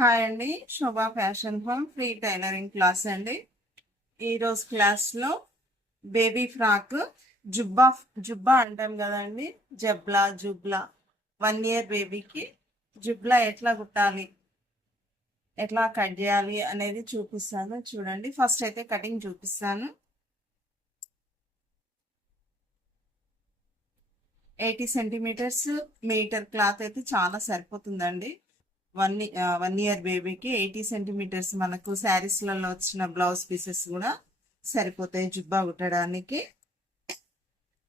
Hi అండి. Shobha fashion home free tailoring class అండి. ఈరోజు క్లాస్లో బేబీ ఫ్రాక్ జుబ్బా జుబ్బా అంటాం కదండి. జుబ్లా 1 year బేబీకి జుబ్లా ఎట్లా కుట్టాలి, ఎట్లా కట్ చేయాలి అనేది చూపిస్తాను. చూడండి, ఫస్ట్ అయితే కటింగ్ చూపిస్తాను. 80 సెంటీమీటర్స్ మీటర్ క్లాత్ అయితే చాలా సరిపోతుందండి. 1 year బేబీకి 80 సెంటీమీటర్స్ మనకు శారీస్లలో వచ్చిన బ్లౌజ్ పీసెస్ కూడా సరిపోతాయి జుబ్బా కుట్టడానికి.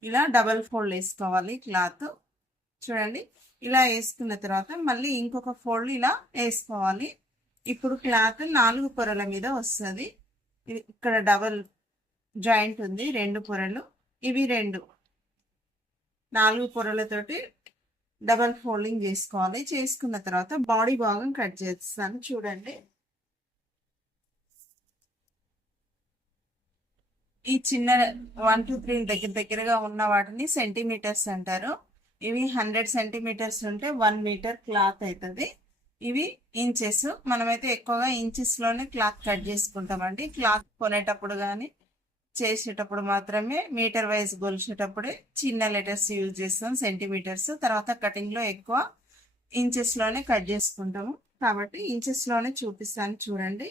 ఇలా డబల్ ఫోల్డ్ వేసుకోవాలి క్లాత్. చూడండి, ఇలా వేసుకున్న తర్వాత మళ్ళీ ఇంకొక ఫోల్డ్ ఇలా వేసుకోవాలి. ఇప్పుడు క్లాత్ 4 పొరల మీద వస్తుంది. ఇక్కడ డబల్ జాయింట్ ఉంది, 2 పొరలు, ఇవి 4 పొరలతోటి డబల్ ఫోల్డింగ్ చేసుకోవాలి. చేసుకున్న తర్వాత బాడీ భాగం కట్ చేస్తాను. చూడండి, ఈ చిన్న 1 2 3 దగ్గరగా ఉన్న వాటిని సెంటీమీటర్స్ అంటారు. ఇవి 100 సెంటీమీటర్స్ ఉంటే 1 మీటర్ క్లాత్ అవుతుంది. ఇవి ఇంచెస్. మనమైతే ఎక్కువగా ఇంచెస్లోనే క్లాత్ కట్ చేసుకుంటామండి. క్లాత్ కొనేటప్పుడు కానీ చేసేటప్పుడు మాత్రమే మీటర్ వైజ్ కొలిచేటప్పుడే చిన్న లెటర్స్ యూజ్ చేస్తాం, సెంటీమీటర్స్. తర్వాత కటింగ్లో ఎక్కువ ఇంచెస్లోనే కట్ చేసుకుంటాము కాబట్టి ఇంచెస్లోనే చూపిస్తాను. చూడండి,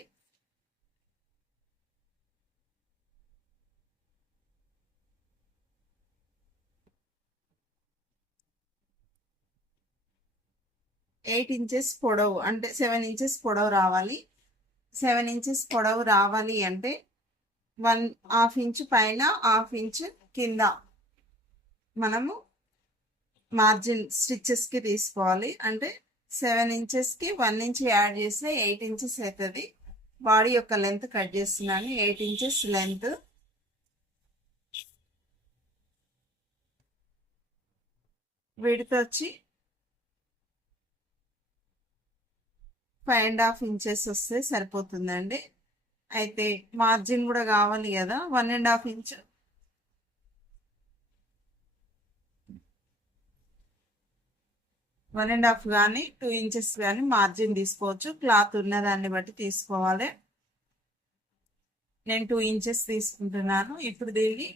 ఎయిట్ ఇంచెస్ పొడవు అంటే 7 ఇంచెస్ పొడవు రావాలి. 7 ఇంచెస్ పొడవు రావాలి అంటే 1/2 ఇంచ్ పైన 1/2 ఇంచ్ కింద మనము మార్జిన్ స్టిచ్చెస్కి తీసుకోవాలి. అంటే 7 ఇంచెస్కి 1 ఇంచ్ యాడ్ చేస్తే 8 ఇంచెస్ అవుతుంది. బాడీ యొక్క లెంత్ కట్ చేస్తున్నాను, 8 ఇంచెస్ లెంత్. విడ్త్ వచ్చి 5.5 ఇంచెస్ వస్తే సరిపోతుందండి. అయితే మార్జిన్ కూడా కావాలి కదా, 1.5 ఇంచ్. 1.5 కానీ 2 ఇంచెస్ కానీ మార్జిన్ తీసుకోవచ్చు. క్లాత్ ఉన్నదాన్ని బట్టి తీసుకోవాలి. నేను 2 ఇంచెస్ తీసుకుంటున్నాను. ఇప్పుడు దీన్ని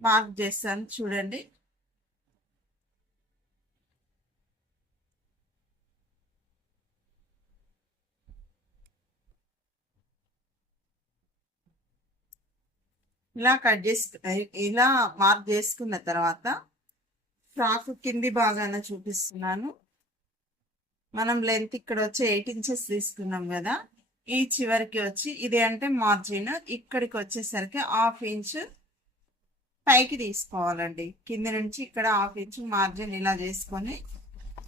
మార్క్ చేస్తాను. చూడండి, ఇలా మార్క్ చేసుకున్న తర్వాత ఫ్రాక్ కింది భాగాన చూపిస్తున్నాను. మనం లెంత్ ఇక్కడ వచ్చి 8 ఇంచెస్ తీసుకున్నాం కదా, ఈ చివరికి వచ్చి ఇది అంటే మార్జిన్, ఇక్కడికి వచ్చేసరికి 1/2 ఇంచ్ పైకి తీసుకోవాలండి. కింది నుంచి ఇక్కడ 1/2 ఇంచ్ మార్జిన్ ఇలా చేసుకొని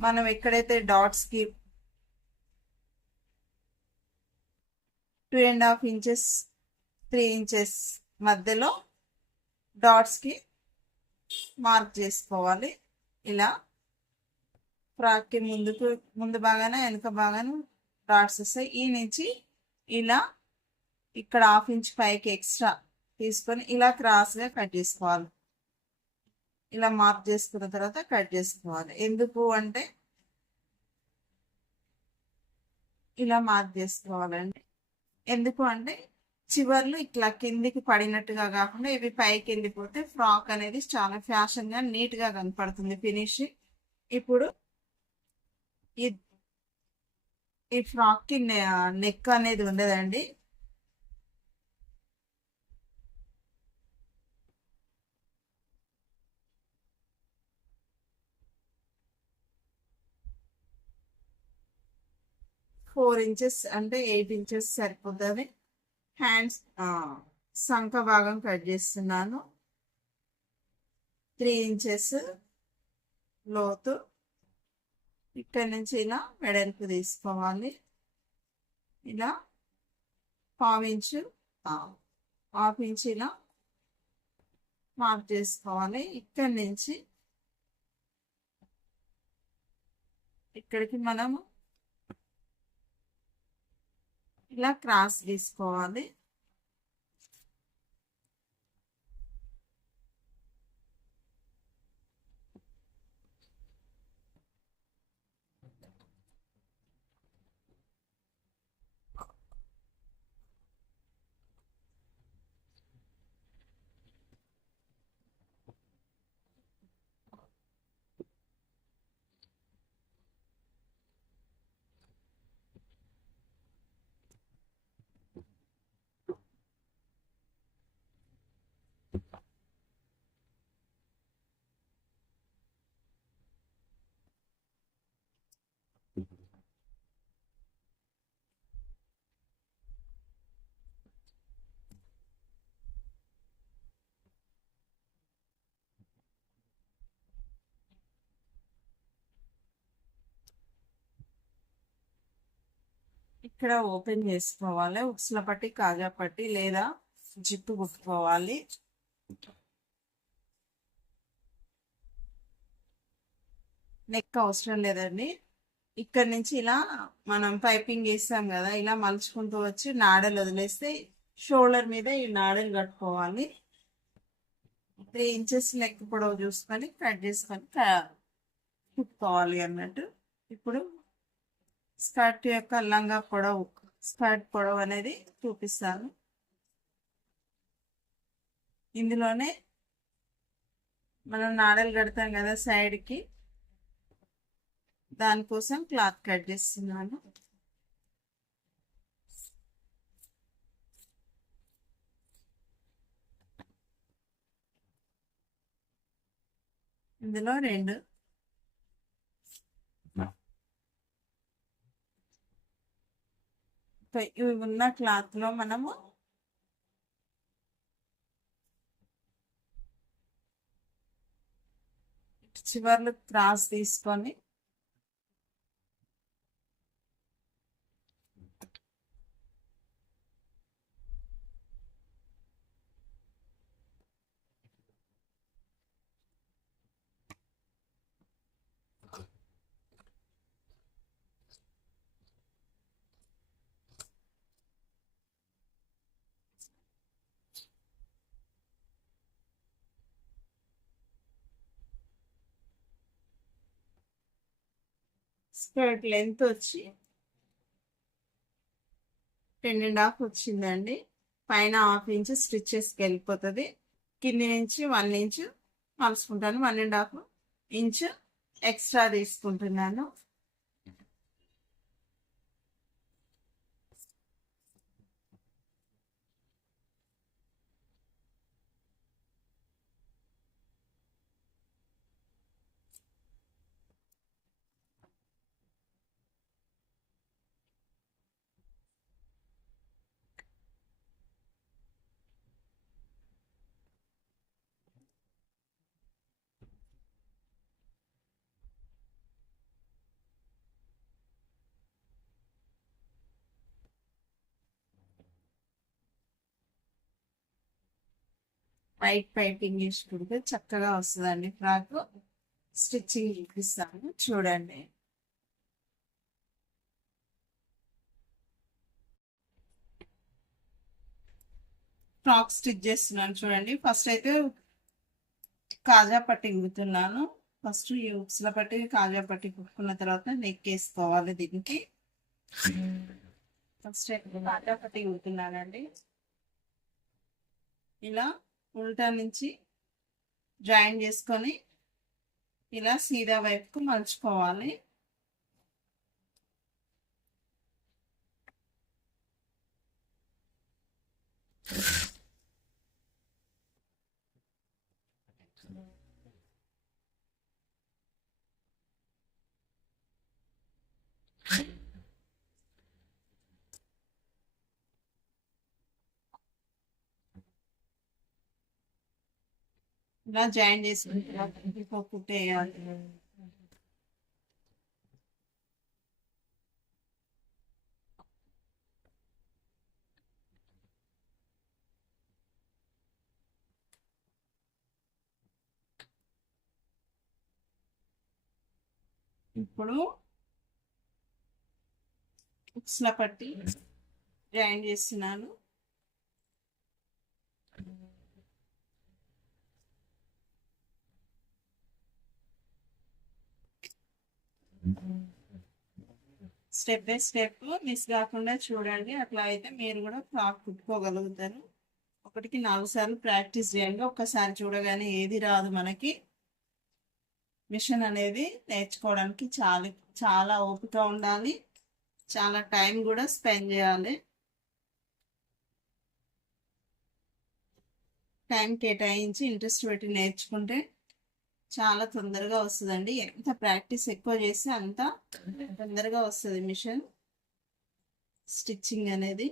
మనం ఎక్కడైతే డాట్స్కి 2.5 ఇంచెస్ 3 ఇంచెస్ మధ్యలో డాట్స్కి మార్క్ చేసుకోవాలి. ఇలా ఫ్రాక్కి ముందు బాగానే వెనుక బాగానే డాట్స్ వస్తాయి. ఈ నుంచి ఇలా ఇక్కడ 1/2 ఇంచ్ పైకి ఎక్స్ట్రా తీసుకొని ఇలా క్రాస్గా కట్ చేసుకోవాలి. ఇలా మార్క్ చేసుకున్న తర్వాత కట్ చేసుకోవాలి. ఎందుకు అంటే ఇలా మార్క్ చేసుకోవాలండి. ఎందుకు అంటే చివర్లు ఇట్లా కిందికి పడినట్టుగా కాకుండా ఇవి పైకి వెళ్ళిపోతే ఫ్రాక్ అనేది చాలా ఫ్యాషన్గా నీట్గా కనపడుతుంది ఫినిషింగ్. ఇప్పుడు ఈ ఫ్రాక్కి నెక్ అనేది ఉండదండి. ఫోర్ ఇంచెస్ అంటే 8 ఇంచెస్ సరిపోతుంది. హ్యాండ్స్ సంఖ భాగం కట్ చేస్తున్నాను. 3 ఇంచెస్ లోతు. ఇక్కడ నుంచి ఇలా వెడల్పు తీసుకోవాలి. ఇలా 1/2 ఇంచు 1/2 ఇంచ్ ఇలా మార్క్ చేసుకోవాలి. ఇక్కడ నుంచి ఇక్కడికి మనము ఇలా క్రాస్ తీసుకోవాలి. ఇక్కడ ఓపెన్ చేసుకోవాలి. ఉక్సుల పట్టి, కాజా పట్టి లేదా జిప్పు కుట్టుకోవాలి. నెక్ అవసరం లేదండి. ఇక్కడ నుంచి ఇలా మనం పైపింగ్ వేస్తాం కదా, ఇలా మలుచుకుంటూ వచ్చి నాడలు వదిలేస్తే షోల్డర్ మీద ఈ నాడలు కట్టుకోవాలి. 3 ఇంచెస్ నెక్ పొడవు చూసుకొని కట్ చేసుకొని కుట్టుకోవాలి అన్నట్టు. ఇప్పుడు స్కర్ట్ యొక్క లంగా పొడవు, స్కర్ట్ పొడవు అనేది చూపిస్తాను. ఇందులోనే మనం నాడలు కడతాం కదా సైడ్కి, దానికోసం క్లాత్ కట్ చేస్తున్నాను. ఇందులో 2 ఇవి ఉన్న క్లాత్ లో మనము చివర్లు క్రాస్ తీసుకొని స్కర్ట్ లెంత్ వచ్చి 10.5 వచ్చిందండి. పైన 1/2 ఇంచ్ స్టిచ్చెస్కి వెళ్ళిపోతుంది. కింది నుంచి 1 ఇంచ్ మలుచుకుంటాను. 1.5 ఇంచ్ ఎక్స్ట్రా తీసుకుంటున్నాను. వైట్ పైపింగ్ వేసుకుంటే చక్కగా వస్తుందండి ఫ్రాక్. స్టిచ్చింగ్ చూపిస్తాను చూడండి. ఫ్రాక్ స్టిచ్ చేస్తున్నాను చూడండి. ఫస్ట్ అయితే కాజా పట్టి కుడుతున్నాను. ఫస్ట్ ఈ ఉక్సుల పట్టి కాజా పట్టి కుట్టుకున్న తర్వాత నెక్ వేసుకోవాలి. దీనికి ఫస్ట్ కాజా పట్టి కుడుతున్నానండి. ఇలా ఉల్టా నుంచి జాయిన్ చేసుకొని ఇలా సీదా వైపుకు మలుచుకోవాలి. ఇలా జాయిన్ చేసుకుంటే కుట్టేయాలి. ఇప్పుడు ఉక్సుల పట్టి జాయిన్ చేస్తున్నాను. స్టెప్ బై స్టెప్ మిస్ కాకుండా చూడండి. అట్లా అయితే మీరు కూడా ఫ్రాక్ కుట్టుకోగలుగుతారు. 1కి 4 సార్లు ప్రాక్టీస్ చేయండి. ఒక్కసారి చూడగానే ఏది రాదు. మనకి మిషన్ అనేది నేర్చుకోవడానికి చాలా చాలా ఓపిక ఉండాలి. చాలా టైం కూడా స్పెండ్ చేయాలి. టైం కేటాయించి ఇంట్రెస్ట్ పెట్టి నేర్చుకుంటే చాలా తొందరగా వస్తుందండి. ఎంత ప్రాక్టీస్ ఎక్కువ చేస్తే అంత తొందరగా వస్తుంది మిషన్ స్టిచ్చింగ్ అనేది.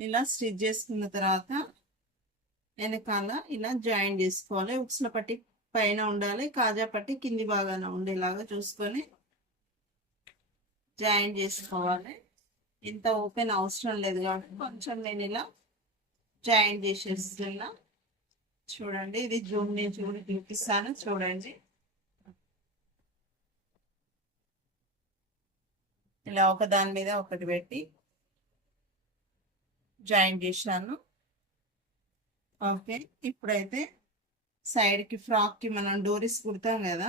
ఇలా స్టిచ్ చేసుకున్న తర్వాత వెనకాల ఇలా జాయిన్ చేసుకోవాలి. ఉక్సుల పట్టి పైన ఉండాలి, కాజా పట్టి కింది భాగాన ఉండేలాగా చూసుకొని జాయిన్ చేసుకోవాలి. ఇంత ఓపెన్ అవసరం లేదు కాబట్టి కొంచెం నేను ఇలా జాయిన్ చేసేస్తున్నా. చూడండి, ఇది జూమ్ నుంచి కూడా చూపిస్తాను. చూడండి, ఇలా ఒక దాని మీద ఒకటి పెట్టి జాయిన్ చేశాను. ఓకే, ఇప్పుడైతే సైడ్కి ఫ్రాక్కి మనం డోరీస్ కుడతాం కదా,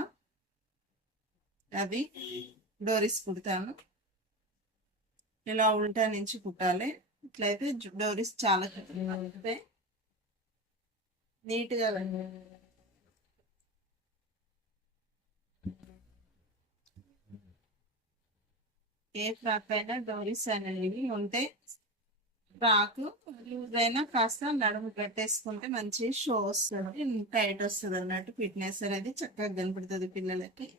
అది డోరీస్ కుడతాను. ఇలా ఉల్టా నుంచి కుట్టాలి. ఇట్లయితే డోరీస్ చాలా ఉంటాయి, నీట్గా. ఏ ఫ్రాక్ అయినా డోరీస్ అనేవి ఉంటే ఫ్రాక్ లూజ్ అయినా కాస్త నడుము కట్టేసుకుంటే మంచి షో వస్తుంది, టైట్ వస్తుంది అన్నట్టు. ఫిట్నెస్ అనేది చక్కగా కనపడుతుంది పిల్లలకి.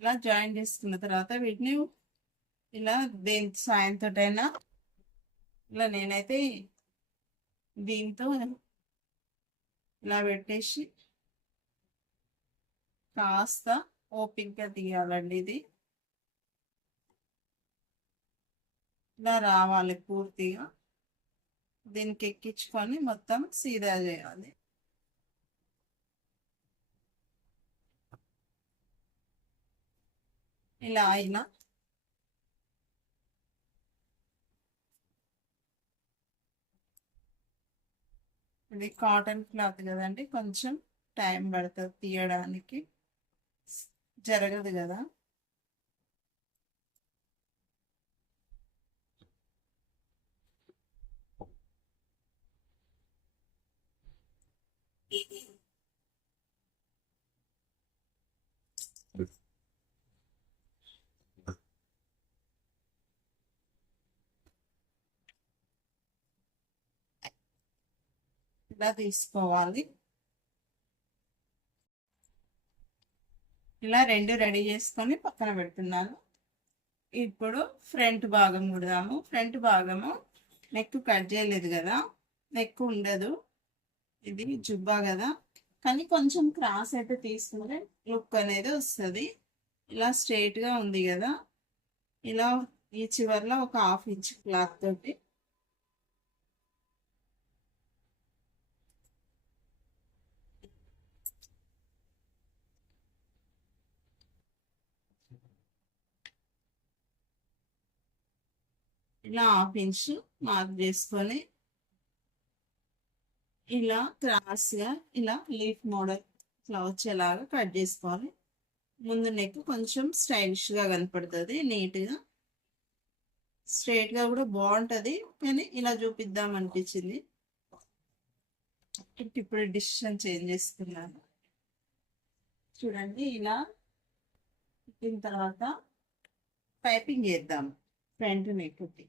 ఇలా జాయిన్ చేసుకున్న తర్వాత వీటిని ఇలా దేని సాయంతో అయినా ఇలా నేనైతే దీంతో ఇలా పెట్టేసి కాస్త ఓపిక్గా తీయాలండి. ఇది ఇలా రావాలి పూర్తిగా. దీనికి ఎక్కించుకొని మొత్తం సీదా చేయాలి. ఇలా అయినా ఇది కాటన్ క్లాత్ కదండి, కొంచెం టైం పడుతుంది తీయడానికి, జరగదు కదా. ఇలా తీసుకోవాలి. ఇలా రెండు రెడీ చేసుకొని పక్కన పెడుతున్నాను. ఇప్పుడు ఫ్రంట్ భాగం కుడదాము. ఫ్రంట్ భాగము నెక్ కట్ చేయలేదు కదా, నెక్ ఉండదు, ఇది జుబ్బా కదా, కానీ కొంచెం క్రాస్ అయితే తీసుకుంటే లుక్ అనేది వస్తుంది. ఇలా స్ట్రైట్గా ఉంది కదా, ఇలా ఈ చివర్లో ఒక హాఫ్ ఇంచ్ క్లాత్ తోటి ఇలా హాఫ్ ఇంచ్ మార్క్ చేసుకొని ఇలా క్రాస్గా ఇలా లీఫ్ మోడల్ ఇట్లా వచ్చేలాగా కట్ చేసుకోవాలి. ముందు నెక్ కొంచెం స్టైలిష్గా కనపడుతుంది, నీట్గా స్ట్రైట్గా కూడా బాగుంటుంది, కానీ ఇలా చూపిద్దాం అనిపించింది. ఇప్పుడు డిసిషన్ చేంజ్ చేసుకున్నాను. చూడండి, ఇలా పెట్టిన తర్వాత పైపింగ్ చేద్దాం. ఫ్రంట్ నెక్కి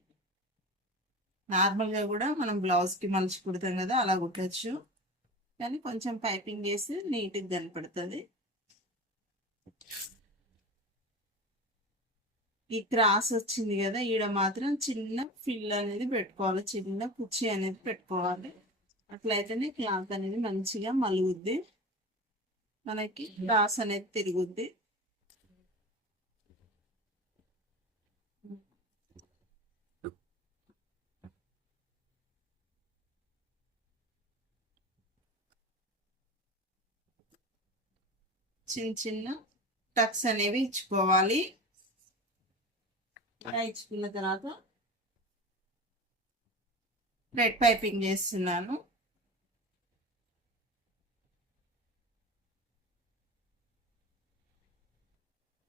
నార్మల్గా కూడా మనం బ్లౌజ్కి మలిచి కుడతాం కదా, అలా కుట్టచ్చు, కానీ కొంచెం పైపింగ్ చేసి నీట్గా కనపడుతుంది. ఈ క్రాస్ వచ్చింది కదా, ఈడ మాత్రం చిన్న ఫిల్ అనేది పెట్టుకోవాలి, చిన్న కుర్చీ అనేది పెట్టుకోవాలి. అట్లయితేనే క్లాత్ అనేది మంచిగా మలుగుద్ది, మనకి క్రాస్ అనేది తిరుగుద్ది. చిన్న చిన్న టక్స్ అనేవి ఇచ్చుకోవాలి. అలా ఇచ్చుకున్న తర్వాత థ్రెడ్ పైపింగ్ చేస్తున్నాను.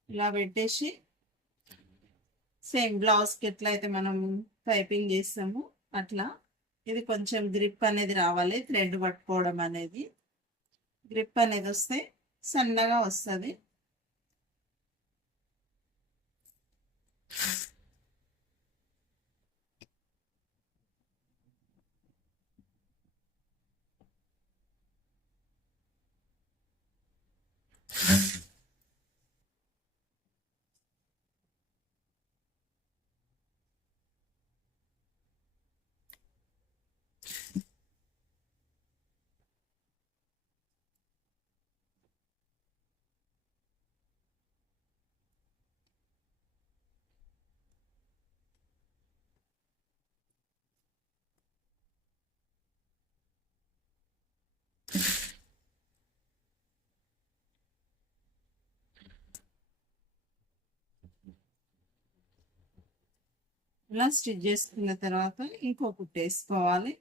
ఇలా పెట్టేసి సేమ్ బ్లౌజ్కి ఎట్లయితే మనం పైపింగ్ చేస్తామో అట్లా ఇది కొంచెం గ్రిప్ అనేది రావాలి, థ్రెడ్ పట్టుకోవడం అనేది. గ్రిప్ అనేది వస్తే సన్నగా వస్తుంది. ఇలా స్టిచ్ చేసుకున్న తర్వాత ఇంకో కుట్టు వేసుకోవాలి.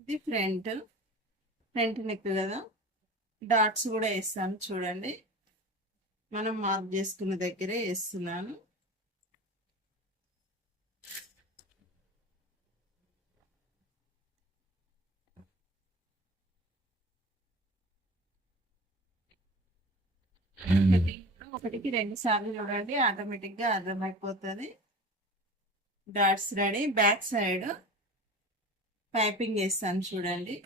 ఇది ఫ్రంట్ నెక్ కదా, డాట్స్ కూడా వేస్తాను చూడండి. మనం మార్క్ చేసుకున్న దగ్గరే వేస్తున్నాను. ఒకటికి 2 సార్లు చూడండి, ఆటోమేటిక్ గా అర్థమైపోతుంది. Dots ready. Back side piping వేస్తాను చూడండి.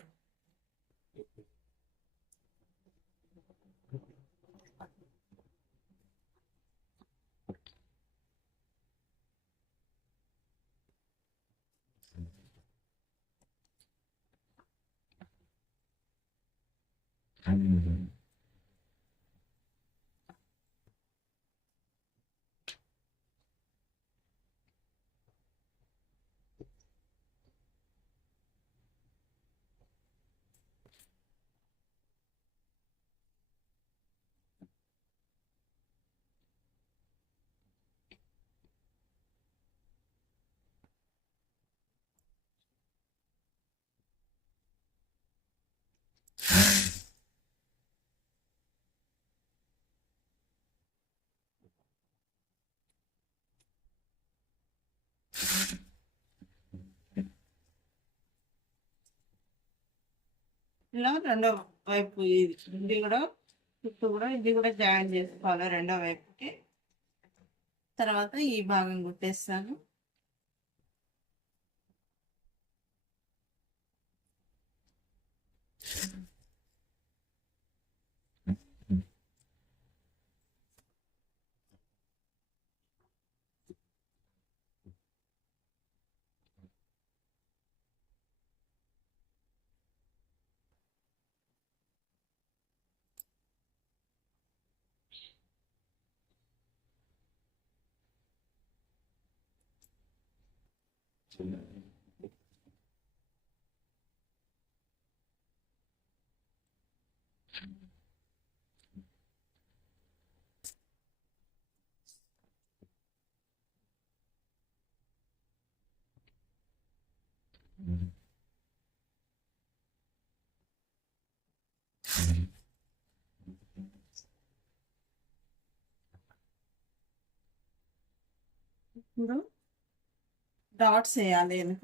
ఇలా రెండో వైపు ఇది కూడా చుట్టూ కూడా ఇది కూడా జాయిన్ చేసుకోవాలి రెండో వైపుకి. తర్వాత ఈ భాగం కుట్టేస్తాను. ఇప్పుడు డాట్స్ వేయాలి వెనుక.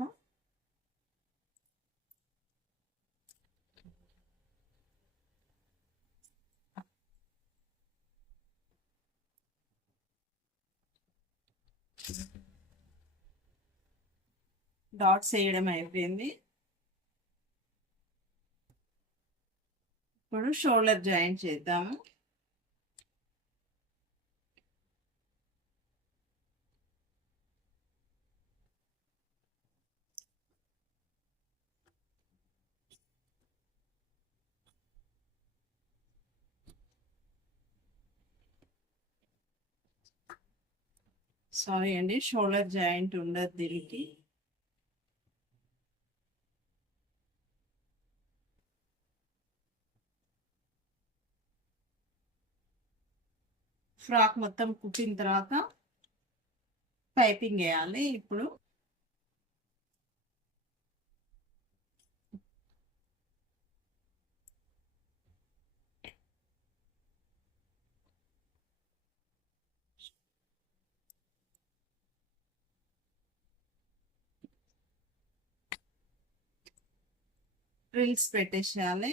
డాట్స్ వేయడం అయిపోయింది. ఇప్పుడు షోల్డర్ జాయింట్ చేద్దాము. సారీ అండి, షోల్డర్ జాయింట్ ఉండదు దీనికి. ఫ్రాక్ మొత్తం కుట్టిన తర్వాత పైపింగ్ వేయాలి. ఇప్పుడు ఫ్రిల్స్ పెట్టేసేయాలి.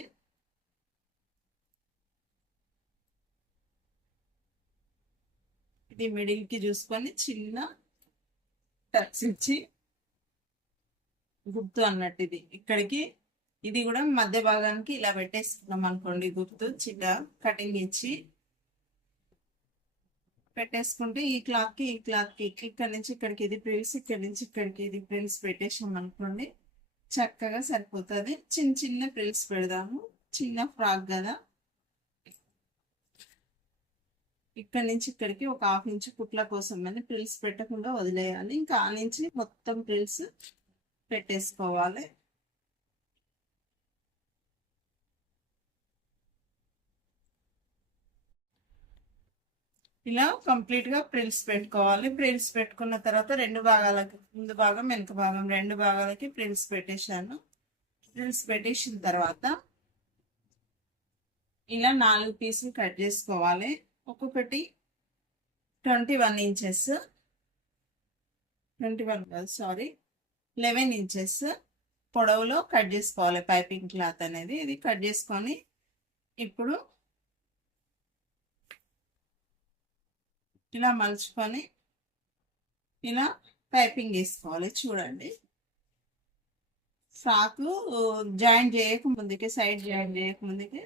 ఇది మిడిల్ కి చూసుకొని చిన్న టక్స్ ఇచ్చి గుర్తు అన్నట్టు ఇది ఇక్కడికి, ఇది కూడా మధ్య భాగానికి ఇలా పెట్టేసుకున్నాం అనుకోండి. గుర్తు చిన్న కటింగ్ ఇచ్చి పెట్టేసుకుంటే ఈ క్లాత్ కి ఇక్కడ నుంచి ఇక్కడికి ఇది ప్రిల్స్, ఇక్కడ నుంచి ఇక్కడికి ఇది ప్రిల్స్ పెట్టేసాం అనుకోండి, చక్కగా సరిపోతుంది. చిన్న చిన్న ప్రిల్స్ పెడదాము. చిన్న ఫ్రాక్ కదా, ఇక్కడ నుంచి ఇక్కడికి ఒక 1/2 ఇంచ్ కుట్ల కోసం అని ప్రిల్స్ పెట్టకుండా వదిలేయాలి. ఇంకా ఆ నుంచి మొత్తం ప్రిల్స్ పెట్టేసుకోవాలి. ఇలా కంప్లీట్ గా ప్రిల్స్ పెట్టుకోవాలి. ప్రిల్స్ పెట్టుకున్న తర్వాత 2 భాగాలకి, ముందు భాగం వెనుక భాగం 2 భాగాలకి ప్రిల్స్ పెట్టేశాను. ప్రిల్స్ పెట్టేసిన తర్వాత ఇలా 4 పీసులు కట్ చేసుకోవాలి. ఒక్కొక్కటి 21 ఇంచెస్, 11 ఇంచెస్ పొడవులో కట్ చేసుకోవాలి పైపింగ్ క్లాత్ అనేది. ఇది కట్ చేసుకొని ఇప్పుడు ఇలా మలుచుకొని ఇలా పైపింగ్ వేసుకోవాలి. చూడండి, ఫ్రాక్ జాయింట్ చేయకముందుకే, సైడ్ జాయింట్ చేయకముందుకే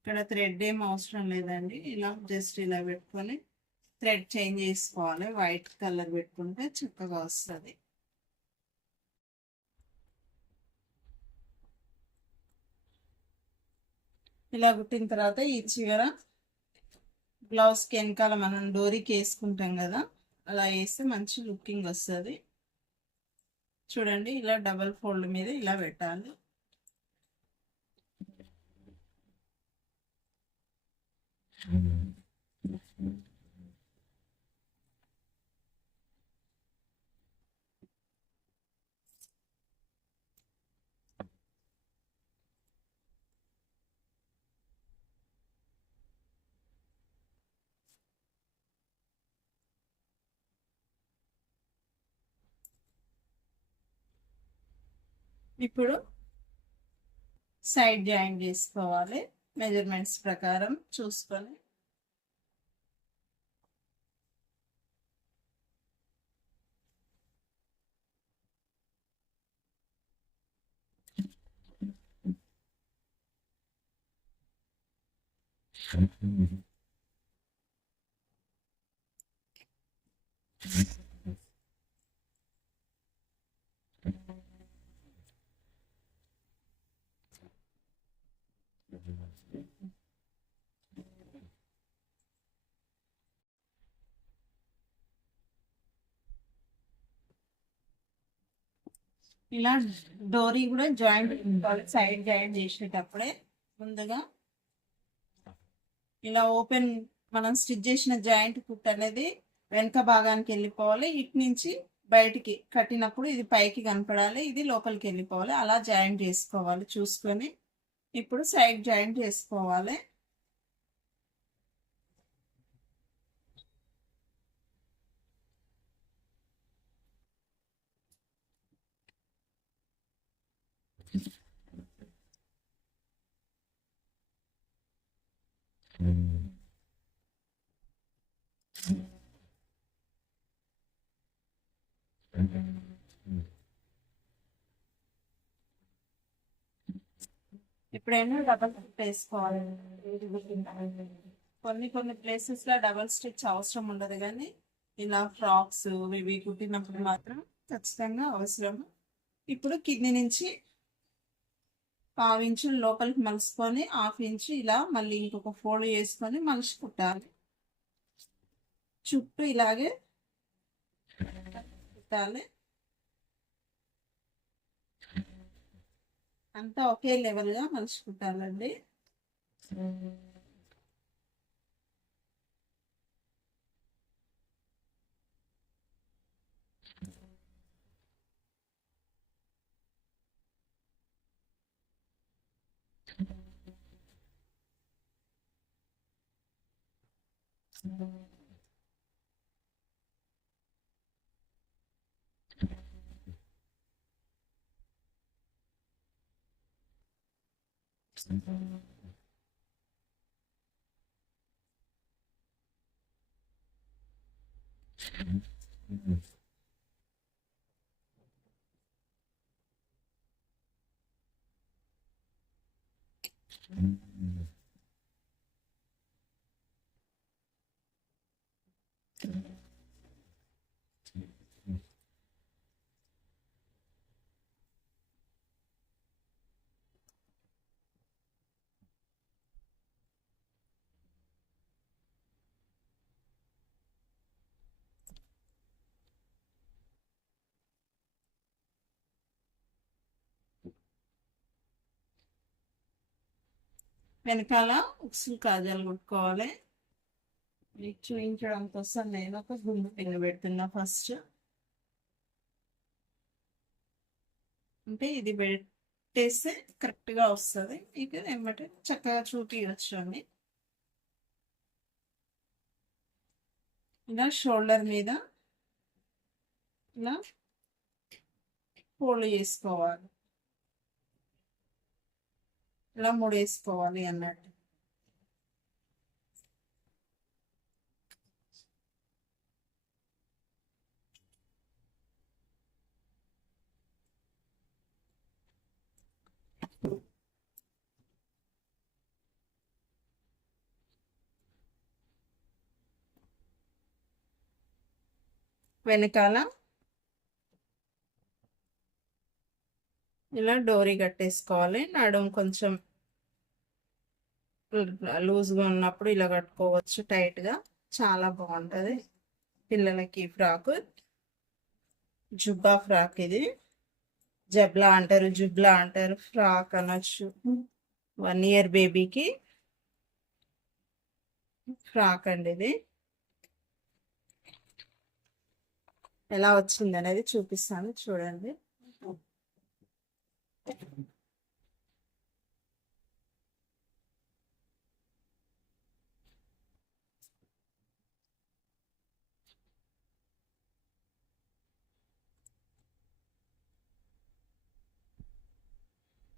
ఇక్కడ థ్రెడ్ ఏం అవసరం లేదండి. ఇలా జస్ట్ ఇలా పెట్టుకొని థ్రెడ్ చేంజ్ చేసుకోవాలి. వైట్ కలర్ పెట్టుకుంటే చక్కగా వస్తుంది. ఇలా కుట్టిన తర్వాత ఈ చివర బ్లౌజ్కి వెనకాల మనం డోరీకి వేసుకుంటాం కదా, అలా వేస్తే మంచి లుకింగ్ వస్తుంది. చూడండి, ఇలా డబల్ ఫోల్డ్ మీద ఇలా పెట్టాలి. ఇప్పుడు సైడ్ జాయిన్ చేసుకోవాలి మెజర్మెంట్స్ ప్రకారం చూసుకొని. ఇలా డోరీ కూడా జాయింట్ సైడ్ జాయింట్ చేసేటప్పుడే ముందుగా ఇలా ఓపెన్ మనం స్టిచ్ చేసిన జాయింట్ కుట్ అనేది వెనక భాగానికి వెళ్ళిపోవాలి. ఇటు నుంచి బయటికి కట్టినప్పుడు ఇది పైకి కనపడాలి, ఇది లోపలికి వెళ్ళిపోవాలి. అలా జాయింట్ చేసుకోవాలి చూసుకొని. ఇప్పుడు సైడ్ జాయింట్ చేసుకోవాలి. ఇప్పుడేమో డబల్ స్టిచ్ వేసుకోవాలి. కొన్ని ప్లేసెస్ లో డబల్ స్టిచ్ అవసరం ఉండదు, కానీ ఇలా ఫ్రాక్స్ ఇవి కుట్టినప్పుడు మాత్రం ఖచ్చితంగా అవసరం. ఇప్పుడు కింది నుంచి 1/2 ఇంచు లోపలికి మలుసుకొని 1/2 ఇంచు ఇలా మళ్ళీ ఇంకొక ఫోల్డ్ చేసుకొని మలిచి కుట్టాలి. చుట్టూ ఇలాగే కుట్టాలి. అంతా ఒకే లెవెల్గా మలుచుకుంటానండి. వెనకాల ఉక్సులు కాజాలు కుట్టుకోవాలి. మీకు చూపించడం కోసం నేను ఒక గుండు పిన్ పెడుతున్నా ఫస్ట్. అంటే ఇది పెట్టేస్తే కరెక్ట్గా వస్తుంది. మీకు ఏమంటే చక్కగా చూపించవచ్చు అని. ఇలా షోల్డర్ మీద ఇలా ఫోల్డ్ చేసుకోవాలి. ఇలా ముడేసుకోవాలి అన్నట్టు. వెనకాల ఇలా డోరీ కట్టేసుకోవాలి. నడుం కొంచెం లూజ్గా ఉన్నప్పుడు ఇలా కట్టుకోవచ్చు టైట్గా. చాలా బాగుంటుంది పిల్లలకి ఫ్రాక్. జుబ్బా ఫ్రాక్ ఇది. జబ్లా అంటారు, జుబ్లా అంటారు, ఫ్రాక్ అనొచ్చు. 1 year బేబీకి ఫ్రాక్ అండి ఇది. ఎలా వచ్చింది అనేది చూపిస్తాను చూడండి.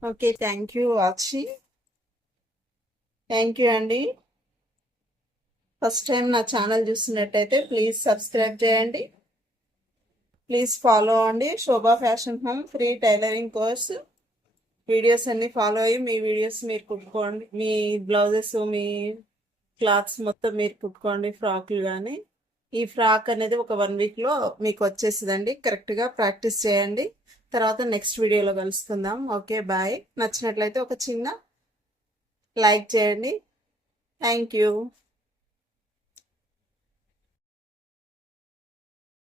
Okay, thank you watching. Thank you అండి. ఫస్ట్ టైం నా ఛానల్ చూస్తున్నట్టయితే ప్లీజ్ సబ్స్క్రైబ్ చేయండి. ప్లీజ్ ఫాలో అండి Shobha fashion home free tailoring course. Videos అన్ని ఫాలో అయ్యి మీ వీడియోస్ మీరు కుట్టుకోండి. మీ బ్లౌజెస్, మీ క్లాత్స్ మొత్తం మీరు కుట్టుకోండి, ఫ్రాక్లు కానీ. ఈ ఫ్రాక్ అనేది ఒక 1 weekలో మీకు వచ్చేస్తుందండి. కరెక్ట్గా ప్రాక్టీస్ చేయండి. తర్వాత నెక్స్ట్ వీడియోలో కలుసుకుందాం. Okay, bye. నచ్చినట్లయితే ఒక చిన్న లైక్ చేయండి. Thank you.